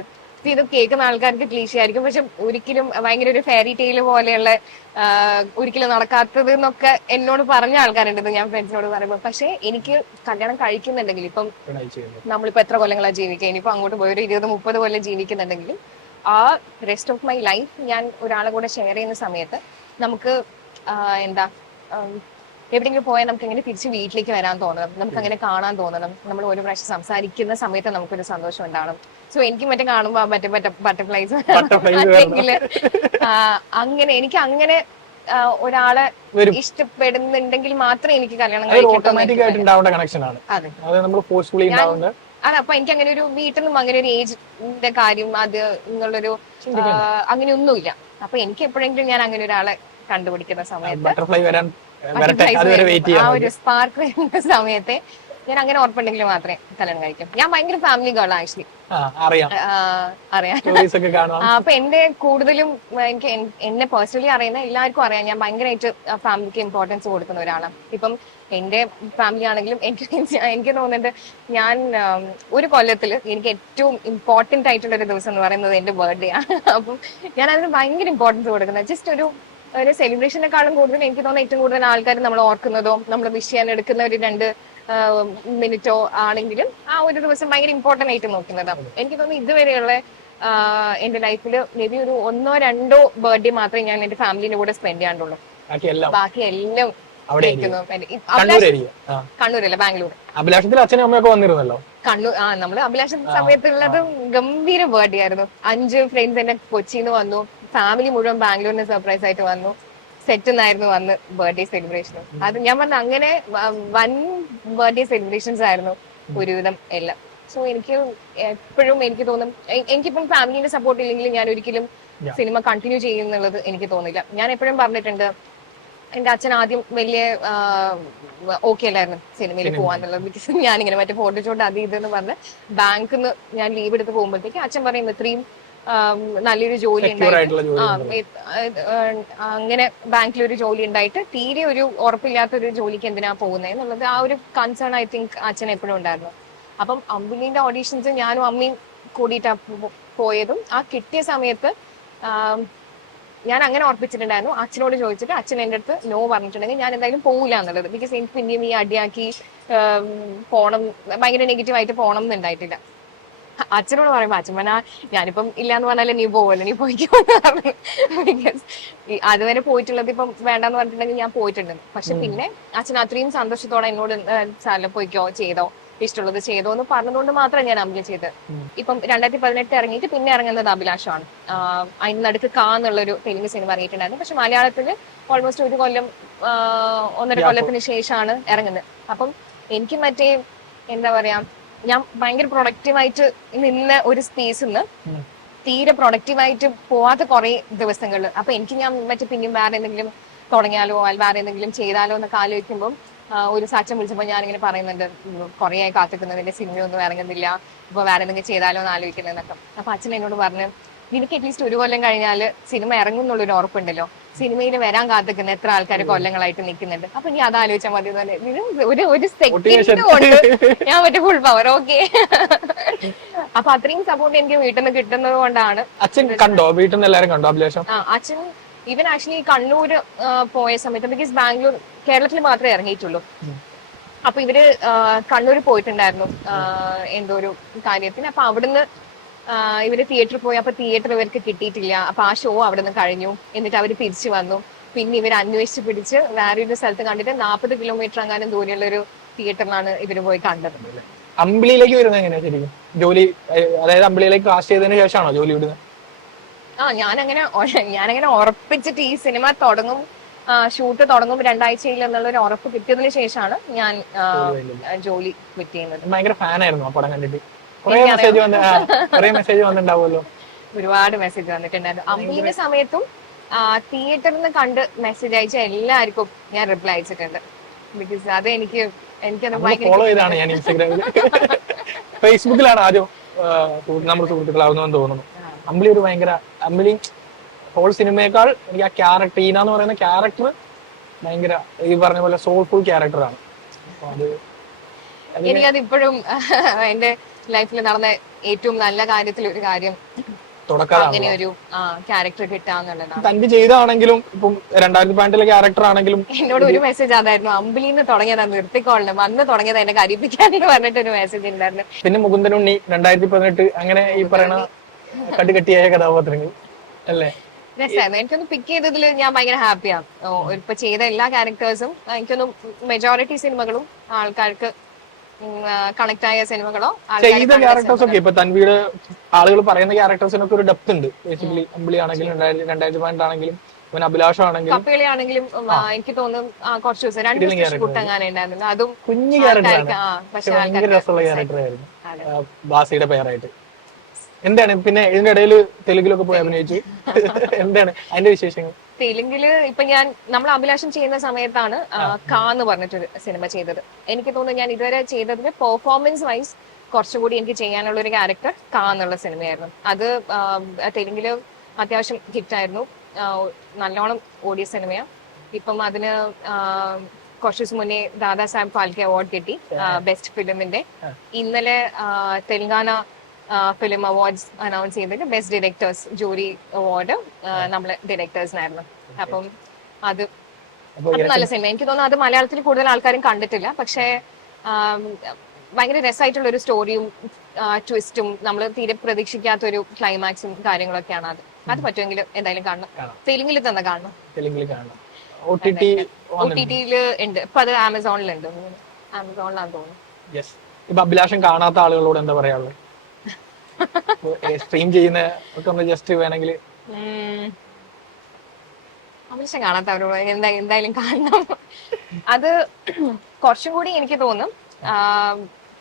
ഇത് കേൾക്കുന്ന ആൾക്കാർക്ക് ക്ലീശ ആയിരിക്കും, പക്ഷെ ഒരിക്കലും ഭയങ്കര ഒരു ഫെയറി ടെയില് പോലെയുള്ള ഒരിക്കലും നടക്കാത്തത് എന്നൊക്കെ എന്നോട് പറഞ്ഞ ആൾക്കാരുണ്ട് ഞാൻ ഫ്രണ്ട്സിനോട് പറയുമ്പോൾ. പക്ഷെ എനിക്ക് കല്യാണം കഴിക്കുന്നുണ്ടെങ്കിൽ ഇപ്പം നമ്മളിപ്പോ എത്ര കൊല്ലങ്ങളാണ് ജീവിക്കുക, ഇനിയിപ്പോ അങ്ങോട്ട് പോയി ഒരു 20-30 കൊല്ലം ജീവിക്കുന്നുണ്ടെങ്കിലും ആ റെസ്റ്റ് ഓഫ് മൈ ലൈഫ് ഞാൻ ഒരാളെ കൂടെ ഷെയർ ചെയ്യുന്ന സമയത്ത് നമുക്ക് എന്താ എവിടെയെങ്കിലും പോയാൽ നമുക്ക് എങ്ങനെ തിരിച്ച് വീട്ടിലേക്ക് വരാൻ തോന്നണം, നമുക്ക് അങ്ങനെ കാണാൻ തോന്നണം, നമ്മൾ ഒരു പ്രാവശ്യം സംസാരിക്കുന്ന സമയത്ത് നമുക്കൊരു സന്തോഷം ഉണ്ടാവണം. സോ എനിക്ക് മറ്റേ കാണുമ്പോ മറ്റേ ബട്ടർഫ്ലൈസ് അല്ലെങ്കിൽ അങ്ങനെ എനിക്ക് അങ്ങനെ ഒരാളെ ഇഷ്ടപ്പെടുന്നുണ്ടെങ്കിൽ മാത്രമേ എനിക്ക് കല്യാണം കഴിക്കാൻ. അതെ, അപ്പൊ എനിക്ക് അങ്ങനെ ഒരു വീട്ടിൽ നിന്നും അങ്ങനെ ഒരു ഏജിന്റെ കാര്യം അത് എന്നുള്ളൊരു അങ്ങനെയൊന്നുമില്ല. അപ്പൊ എനിക്ക് എപ്പോഴെങ്കിലും ഞാൻ അങ്ങനെ ഒരാളെ കണ്ടുപിടിക്കുന്ന സമയത്ത് ആ ഒരു സ്പാർക്ക് വരുന്ന സമയത്തെ ഞാൻ അങ്ങനെ ഓർപ്പുണ്ടെങ്കിൽ മാത്രമേ കല്യാണം കഴിക്കും. ഞാൻ ഭയങ്കര ഫാമിലി ഗേൾ ആക്ച്വലി, അറിയാം. അപ്പൊ എന്റെ കൂടുതലും എനിക്ക് എന്നെ പേഴ്സണലി അറിയുന്ന എല്ലാവർക്കും അറിയാം ഞാൻ ഭയങ്കരമായിട്ട് ഫാമിലിക്ക് ഇമ്പോർട്ടൻസ് കൊടുക്കുന്ന ഒരാളാണ്. ഇപ്പം എന്റെ ഫാമിലി ആണെങ്കിലും എനിക്ക് തോന്നുന്നുണ്ട് ഞാൻ ഒരു കൊല്ലത്തില് എനിക്ക് ഏറ്റവും ഇമ്പോർട്ടന്റ് ആയിട്ടുള്ള ഒരു ദിവസം എന്ന് പറയുന്നത് എന്റെ ബർത്ത്ഡേ ആണ്. അപ്പം ഞാൻ അതിന് ഭയങ്കര ഇമ്പോർട്ടൻസ് കൊടുക്കുന്നത്. ജസ്റ്റ് ഒരു സെലിബ്രേഷനെക്കാളും കൂടുതൽ എനിക്ക് തോന്നുന്നത് ഏറ്റവും കൂടുതൽ ആൾക്കാർ നമ്മൾ ഓർക്കുന്നതോ നമ്മൾ വിഷ് ചെയ്യാൻ എടുക്കുന്ന ഒരു 2 മിനിറ്റോ ആണെങ്കിലും ആ ഒരു ദിവസം ഭയങ്കര ഇമ്പോർട്ടന്റ് ആയിട്ട് നോക്കുന്നതാണ്. എനിക്ക് തോന്നുന്നു ഇതുവരെയുള്ള എന്റെ ലൈഫിൽ മേ ബി ഒരു 1-2 ബർത്ത്ഡേ മാത്രമേ ഞാൻ എന്റെ ഫാമിലിന്റെ കൂടെ സ്പെൻഡ് ചെയ്യാണ്ടുള്ളൂ. ബാക്കി എല്ലാം കണ്ണൂരല്ല, ബാംഗ്ലൂർ. അഭിലാഷത്തിൽ അച്ഛനും അമ്മയൊക്കെ വന്നിരുന്നല്ലോ കണ്ണൂർ. നമ്മള് അഭിലാഷത്തിന്റെ സമയത്തുള്ളത് ഗംഭീര ബർത്ത്ഡേ ആയിരുന്നു. 5 ഫ്രണ്ട്സ് എന്നെ കൊച്ചിയിൽ നിന്ന് വന്നു, ഫാമിലി മുഴുവൻ ബാംഗ്ലൂരിന് സർപ്രൈസ് ആയിട്ട് വന്നു. സെറ്റ് എന്നായിരുന്നു വന്ന് ബർത്ത്ഡേ സെലിബ്രേഷൻ. അത് ഞാൻ പറഞ്ഞ അങ്ങനെ 1 ബർത്ത്ഡേ സെലിബ്രേഷൻസ് ആയിരുന്നു ഒരുവിധം എല്ലാം. സോ എനിക്ക് എപ്പോഴും എനിക്ക് തോന്നും എനിക്കിപ്പം ഫാമിലിന്റെ സപ്പോർട്ട് ഇല്ലെങ്കിൽ ഞാൻ ഒരിക്കലും സിനിമ കണ്ടിന്യൂ ചെയ്യുന്നുള്ളത് എനിക്ക് തോന്നില്ല. ഞാൻ എപ്പോഴും പറഞ്ഞിട്ടുണ്ട് എന്റെ അച്ഛൻ ആദ്യം വലിയ ഓക്കെ അല്ലായിരുന്നു സിനിമയിൽ പോവാന്നുള്ളത്. ബിക്കോസ് ഞാനിങ്ങനെ മറ്റേ ഫോട്ടോഷൂട്ട് അത് ഇതെന്ന് പറഞ്ഞ് ബാങ്കിൽ നിന്ന് ഞാൻ ലീവ് എടുത്ത് പോകുമ്പോഴത്തേക്ക് അച്ഛൻ പറയും ഇത്രയും നല്ലൊരു ജോലി ഉണ്ടായിട്ട് അങ്ങനെ ബാങ്കിലൊരു ജോലി ഉണ്ടായിട്ട് തീരെ ഒരു ഉറപ്പില്ലാത്തൊരു ജോലിക്ക് എന്തിനാ പോകുന്നത് എന്നുള്ളത് ആ ഒരു കൺസേൺ ഐ തിങ്ക് അച്ഛൻ എപ്പോഴും ഉണ്ടായിരുന്നു. അപ്പം അമ്പിളിന്റെ ഓഡീഷൻസ് ഞാനും അമ്മയും കൂടിയിട്ടാ പോയതും ആ കിട്ടിയ സമയത്ത് ഞാൻ അങ്ങനെ ഉറപ്പിച്ചിട്ടുണ്ടായിരുന്നു. അച്ഛനോട് ചോദിച്ചിട്ട് അച്ഛൻ എൻ്റെ അടുത്ത് നോ പറഞ്ഞിട്ടുണ്ടെങ്കിൽ ഞാൻ എന്തായാലും പോകില്ല എന്നുള്ളത്. ബിക്കോസ് എനിക്ക് പിന്നെയും ഈ അടിയാക്കി പോണം ഭയങ്കര നെഗറ്റീവ് ആയിട്ട് പോണം എന്നുണ്ടായിട്ടില്ല. അച്ഛനോട് പറയുമ്പോ അച്ഛൻ പറഞ്ഞാ ഞാനിപ്പം ഇല്ലാന്ന് പറഞ്ഞാലേ നീ പോവല്ലോ, നീ പോയിക്കോന്ന് പറഞ്ഞു. ബിക്കോസ് അതുവരെ പോയിട്ടുള്ളത് ഇപ്പം വേണ്ടെന്ന് പറഞ്ഞിട്ടുണ്ടെങ്കിൽ ഞാൻ പോയിട്ടുണ്ട്. പക്ഷെ പിന്നെ അച്ഛൻ അത്രയും സന്തോഷത്തോടെ എന്നോട് സ്ഥലം പോയിക്കോ ചെയ്തോ ഇഷ്ടമുള്ളത് ചെയ്തോ എന്ന് പറഞ്ഞതുകൊണ്ട് മാത്രം ഞാൻ അമ്പിളി ചെയ്തത്. ഇപ്പം 2018 ഇറങ്ങിയിട്ട് പിന്നെ ഇറങ്ങുന്നത് അഭിലാഷമാണ്. അതിന് നടുക്ക് എന്നുള്ളൊരു തെലുങ്ക് സിനിമ ഇറങ്ങിയിട്ടുണ്ടായിരുന്നു. പക്ഷെ മലയാളത്തില് ഓൾമോസ്റ്റ് 1 കൊല്ലം 1.5 കൊല്ലത്തിന് ശേഷമാണ് ഇറങ്ങുന്നത്. അപ്പം എനിക്ക് മറ്റേ എന്താ പറയാ ഞാൻ ഭയങ്കര പ്രൊഡക്റ്റീവായിട്ട് നിന്ന ഒരു സ്പേസിൽ നിന്ന് തീരെ പ്രൊഡക്റ്റീവായിട്ട് പോവാത്ത കുറെ ദിവസങ്ങളിൽ അപ്പൊ എനിക്ക് ഞാൻ മറ്റേ പിന്നെയും വേറെ എന്തെങ്കിലും തുടങ്ങിയാലോ വേറെ എന്തെങ്കിലും ചെയ്താലോ എന്നൊക്കെ ആലോചിക്കുമ്പോൾ ഒരു സാക്ഷ്യം വിളിച്ചപ്പോൾ ഞാനിങ്ങനെ പറയുന്നുണ്ട് കുറേ ആയി കാത്തിക്കുന്നതിന്റെ സിനിമയൊന്നും ഇറങ്ങുന്നില്ല ഇപ്പൊ വേറെ എന്തെങ്കിലും ചെയ്താലോ എന്ന് ആലോചിക്കുന്നതെന്നൊക്കെ അപ്പൊ അച്ഛൻ എന്നോട് പറഞ്ഞു നിനക്ക് അറ്റ്ലീസ്റ്റ് ഒരു കൊല്ലം കഴിഞ്ഞാല് സിനിമ ഇറങ്ങുന്നുള്ളൊരു ഉറപ്പുണ്ടല്ലോ സിനിമയിൽ വരാൻ കാത്തിക്കുന്ന എത്ര ആൾക്കാർ കൊല്ലങ്ങളായിട്ട് നിൽക്കുന്നുണ്ട് അപ്പൊ നീ അത് ആലോചിച്ചാൽ മതി ഒരു സെക്കൻഡ് കൊണ്ട് ഞാൻ മറ്റേ ഫുൾ പവർ ഓക്കെ അപ്പൊ അത്രയും സപ്പോർട്ട് എനിക്ക് വീട്ടിൽ നിന്ന് കിട്ടുന്നത് കൊണ്ടാണ്. അച്ഛൻ കണ്ടോ വീട്ടിൽ നിന്ന് എല്ലാരും കണ്ടോ അഭിലാഷം? അച്ഛൻ ഈവൻ ആക്ച്വലി കണ്ണൂര് പോയ സമയത്ത് ബിക്കോസ് ബാംഗ്ലൂർ കേരളത്തിൽ മാത്രമേ ഇറങ്ങിയിട്ടുള്ളൂ അപ്പൊ ഇവര് കണ്ണൂർ പോയിട്ടുണ്ടായിരുന്നു എന്തോ ഒരു കാര്യത്തിന് അപ്പൊ അവിടുന്ന് ഇവര് തിയേറ്ററിൽ പോയി അപ്പൊ തിയേറ്റർ ഇവർക്ക് കിട്ടിയിട്ടില്ല അപ്പൊ ആ ഷോ അവിടെ നിന്ന് കഴിഞ്ഞു എന്നിട്ട് അവര് തിരിച്ചു വന്നു പിന്നെ ഇവർ അന്വേഷിച്ച് പിടിച്ച് വേറൊരു സ്ഥലത്ത് കണ്ടിട്ട് 40 കിലോമീറ്റർ അങ്ങാനും ദൂരെയുള്ള ഒരു തിയേറ്ററിലാണ് ഇവര് പോയി കണ്ടത്. അമ്പിളിയിലേക്ക് വരുന്നത് എങ്ങനെയാ ശരിക്കും ജോലി? അതായത് അമ്പിളിയിലേക്ക് കാസ്റ്റ് ചെയ്തതിനു ശേഷമാണോ ജോലി വിടുന്നത്? ഞാനങ്ങനെ ഉറപ്പിച്ചിട്ട് ഈ സിനിമ തുടങ്ങും ഷൂട്ട് തുടങ്ങും 2 ആഴ്ചയിൽ എന്നുള്ളൊരു ഉറപ്പ് കിട്ടിയതിനു ശേഷമാണ് ഞാൻ ജോലി ക്വിറ്റ് ചെയ്യുന്നത്. ഭയങ്കര ഫാനായിരുന്നു ആ പടം കണ്ടിട്ട്. മെസ്സേജ് വന്നിട്ടുണ്ടാവുമല്ലോ. ഒരുപാട് മെസ്സേജ് വന്നിട്ടുണ്ടായിരുന്നു. അമ്പിളിന്റെ സമയത്തും തിയേറ്ററിൽ നിന്ന് കണ്ട് മെസ്സേജ് അയച്ച എല്ലാവർക്കും ഞാൻ റിപ്ലൈ അയച്ചിട്ടുണ്ട്. ബിക്കോസ് അത് എനിക്കത് ഫോളോ ചെയ്താണ് ഞാൻ ഇൻസ്റ്റാഗ്രാമിൽ ഫേസ്ബുക്കിലാണ് ആദ്യം നമ്മൾ സുഹൃത്തുക്കളാവുന്നതെന്ന് തോന്നുന്നു. അമ്പിളി ഒരു ഭയങ്കര അമ്പിളി ഹോൾ സിനിമയേക്കാൾ എനിക്ക് ആ ക്യാരക്ടർ ടീന എന്ന് പറയുന്ന ക്യാരക്ടർ ഭയങ്കര ഈ പറഞ്ഞ പോലെ സോൾഫുൾ ക്യാരക്ടറാണ്. എനിക്കത് ഇപ്പോഴും എന്റെ ലൈഫിൽ നടന്ന ഏറ്റവും നല്ല കാര്യത്തിൽ ഒരു കാര്യം അങ്ങനെ ഒരു ക്യാരക്ടർ കിട്ടാന്നുള്ളതാണ്. തന്റെ ചെയ്താണെങ്കിലും ഇപ്പം 2018 ക്യാരക്ടർ ആണെങ്കിലും എന്നോട് ഒരു മെസ്സേജ് അതായിരുന്നു അമ്പിളിന്ന് തുടങ്ങിയതാ നിർത്തിക്കോളണം വന്ന് തുടങ്ങിയത് എന്നെ കരിപ്പിക്കാന്ന് പറഞ്ഞിട്ട് ഒരു മെസ്സേജ് ഉണ്ടായിരുന്നു. പിന്നെ മുകുന്ദനുണ്ണി 2018 അങ്ങനെ ഈ പറയുന്ന കട്ടുകട്ടിയായ കഥാപാത്രങ്ങൾ അല്ലേ രസമായിരുന്നു. എനിക്കൊന്ന് പിക്ക് ചെയ്തതിൽ ഞാൻ ഭയങ്കര ഹാപ്പിയാണ്. ഇപ്പൊ ചെയ്ത എല്ലാ ക്യാരക്ടേഴ്സും എനിക്കൊന്നും മെജോറിറ്റി സിനിമകളും ആൾക്കാർക്ക് കണക്ട് ആയ സിനിമകളോ ചെയ്ത ക്യാരക്ടേഴ്സ് ഒക്കെ ഇപ്പൊ തൻവിയുടെ ആളുകൾ പറയുന്ന ക്യാരക്ടേഴ്സിനൊക്കെ ഒരു ഡെപ്ത് ഉണ്ട്. ബേസിക്കലി അമ്പിളി ആണെങ്കിലും 2018 ആണെങ്കിലും അഭിലാഷം ആണെങ്കിലും കപ്പിളി ആണെങ്കിലും എനിക്ക് തോന്നും കുറച്ച് ദിവസം 2 ദിവസം ഷൂട്ട് അങ്ങനെ ഉണ്ടായിരുന്നു. അതും കുഞ്ഞു ക്യാരക്ടറാണ് പക്ഷെ ഭയങ്കര രസമുള്ള ക്യാരക്ടറായിരുന്നു ബാസിയുടെ പേരായിട്ട്. എന്താണ് പിന്നെ ഇതിന്റെ ഇടയിൽ തെലുങ്കിലൊക്കെ പോയി അഭിനയിച്ചു എന്താണ് അതിന്റെ വിശേഷങ്ങൾ? തെലുങ്കില് ഇപ്പൊ നമ്മൾ അഭിലാഷം ചെയ്യുന്ന സമയത്താണ് കാന്ന് പറഞ്ഞിട്ടൊരു സിനിമ ചെയ്തത്. എനിക്ക് തോന്നുന്നു ഞാൻ ഇതുവരെ ചെയ്തതിന് പെർഫോമൻസ് വൈസ് കുറച്ചുകൂടി എനിക്ക് ചെയ്യാനുള്ള ഒരു ക്യാരക്ടർ എന്നുള്ള സിനിമയായിരുന്നു. അത് തെലുങ്കില് അത്യാവശ്യം ഹിറ്റായിരുന്നു. നല്ലോണം ഓടിയ സിനിമയാണ്. ഇപ്പം അതിന് കുറച്ച് ദിവസം മുന്നേ ദാദാ സാഹേബ് ഫാൽക്കെ അവാർഡ് കിട്ടി ബെസ്റ്റ് ഫിലിമിന്റെ. ഇന്നലെ തെലങ്കാന ഫിലിം അവാർഡ്സ് അനൗൺസ് ചെയ്തിട്ട് ബെസ്റ്റ് ഡയറക്ടേഴ്സ് ജൂറി അവാർഡ് നമ്മളെ ഡയറക്ടേഴ്സിനായിരുന്നു. അപ്പം അത് നല്ല സിനിമ. എനിക്ക് തോന്നുന്നു അത് മലയാളത്തിൽ കൂടുതൽ ആൾക്കാരും കണ്ടിട്ടില്ല. പക്ഷെ ഭയങ്കര രസമായിട്ടുള്ള ഒരു സ്റ്റോറിയും ട്വിസ്റ്റും നമ്മൾ തീരെ പ്രതീക്ഷിക്കാത്തൊരു ക്ലൈമാക്സും കാര്യങ്ങളൊക്കെയാണ്. അത് പറ്റുമെങ്കിൽ എന്തായാലും കാണണം. തെലുങ്കിൽ തന്നെ കാണണം. OTT-ല് ഉണ്ട്. ഇപ്പൊ അത് ആമസോണിലുണ്ട്. ആമസോണിലാന്ന് തോന്നുന്നു. ഇപ്പൊ അഭിലാഷം കാണാത്ത ആളുകളോട് എന്താ പറയാനുള്ളത്? സ്ട്രീം ചെയ്യുന്ന ജസ്റ്റ് വേണമെങ്കിൽ അഭിലാഷം കാണാത്തവരോട് എന്തായാലും കാണണം. അത് കുറച്ചും കൂടി എനിക്ക് തോന്നും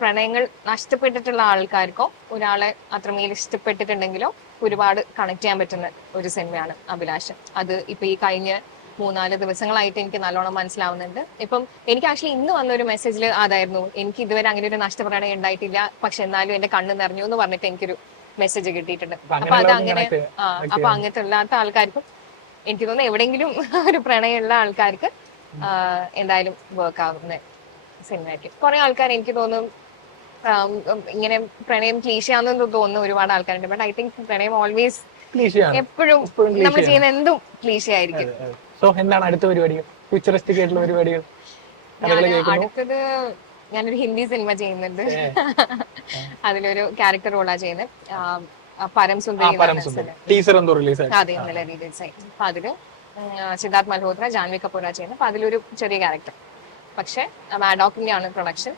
പ്രണയങ്ങൾ നഷ്ടപ്പെട്ടിട്ടുള്ള ആൾക്കാർക്കോ ഒരാളെ അത്രമേൽ ഇഷ്ടപ്പെട്ടിട്ടുണ്ടെങ്കിലോ ഒരുപാട് കണക്ട് ചെയ്യാൻ പറ്റുന്ന ഒരു സിനിമയാണ് അഭിലാഷം. അത് ഇപ്പൊ ഈ കഴിഞ്ഞ 3-4 ദിവസങ്ങളായിട്ട് എനിക്ക് നല്ലോണം മനസ്സിലാവുന്നുണ്ട്. ഇപ്പം എനിക്ക് ആക്ച്വലി ഇന്ന് വന്നൊരു മെസ്സേജിൽ അതായിരുന്നു, എനിക്ക് ഇതുവരെ അങ്ങനെ ഒരു നഷ്ടപ്രണയം ഉണ്ടായിട്ടില്ല, പക്ഷെ എന്നാലും എന്റെ കണ്ണ് നിറഞ്ഞു എന്ന് പറഞ്ഞിട്ട് എനിക്കൊരു മെസ്സേജ് കിട്ടിയിട്ടുണ്ട്. അപ്പൊ അത് അങ്ങനെ അപ്പൊ അങ്ങനത്തെ ഇല്ലാത്ത ആൾക്കാർക്കും എനിക്ക് തോന്നുന്നു എവിടെയെങ്കിലും ഒരു പ്രണയമുള്ള ആൾക്കാർക്ക് എന്തായാലും വർക്ക് ആവുന്ന സിനിമയായിരിക്കും. കുറെ ആൾക്കാർ എനിക്ക് തോന്നുന്നു ഇങ്ങനെ പ്രണയം ക്ലീശയാണെന്ന് തോന്നുന്നു ഒരുപാട് ആൾക്കാരുണ്ട്. ബട്ട് ഐ തിങ്ക് പ്രണയം ഓൾവേസ് എപ്പോഴും നമ്മൾ ചെയ്യുന്ന എന്തും ക്ലീശയായിരിക്കും. സോ എന്താണ് അടുത്ത പരിപാടികൾ, ഫ്യൂച്ചറിസ്റ്റിക് ആയിട്ടുള്ള പരിപാടികൾ? അടുത്തത് ഞാനൊരു ഹിന്ദി സിനിമ ചെയ്യുന്നുണ്ട്. അതിലൊരു ക്യാരക്ടർ റോളാ ചെയ്യുന്നത്. പരം സുന്ദരി. അതെ, ഇന്നലെ റിലീസ് ആയി. അപ്പൊ അതില് സിദ്ധാർത്ഥ് മൽഹോത്ര, ജാൻവി കപൂറാ ചെയ്യുന്നത്. അപ്പൊ അതിലൊരു ചെറിയ ക്യാരക്ടർ. പക്ഷെ മാഡോക്കിന്റെ ആണ് പ്രൊഡക്ഷൻ.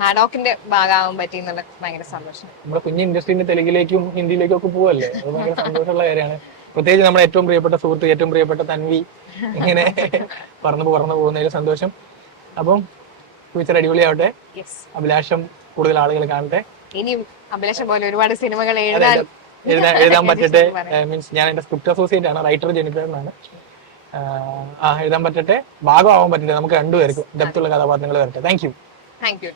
മാഡോക്കിന്റെ ഭാഗമാകാൻ പറ്റി എന്നുള്ള ഭയങ്കര സന്തോഷം. നമ്മുടെ കുഞ്ഞു ഇൻഡസ്ട്രീന്റെ തെലുങ്കിലേക്കും ഹിന്ദിയിലേക്കും ഒക്കെ പോവല്ലേ, അത് ഭയങ്കര സന്തോഷമുള്ള കാര്യമാണ്. പ്രത്യേകിച്ച് നമ്മുടെ ഏറ്റവും പ്രിയപ്പെട്ട സുഹൃത്ത്, ഏറ്റവും പ്രിയപ്പെട്ട തൻവി ഇങ്ങനെ പറന്നു പോകുന്നതിൽ സന്തോഷം. അപ്പം ഫ്യൂച്ചർ അടിപൊളിയാവട്ടെ, യെസ്. അഭിലാഷം കൂടുതൽ ആളുകൾ കാണട്ടെ, ഇനിയും അഭിലാഷം പോലെ ഒരുപാട് സിനിമകൾ എഴുതാൻ പറ്റട്ടെ. മീൻസ് ഞാൻ എന്റെ സ്ക്രിപ്റ്റ് അസോസിയേറ്റ് ആണ്, റൈറ്റർ ജെനിഫർ എന്നാണ്. എഴുതാൻ പറ്റട്ടെ, ഭാഗമാവാൻ പറ്റട്ടെ, നമുക്ക് രണ്ടുപേർക്കും ഡെപ്തുള്ള കഥാപാത്രങ്ങൾ വരട്ടെ. Thank you. Thank you.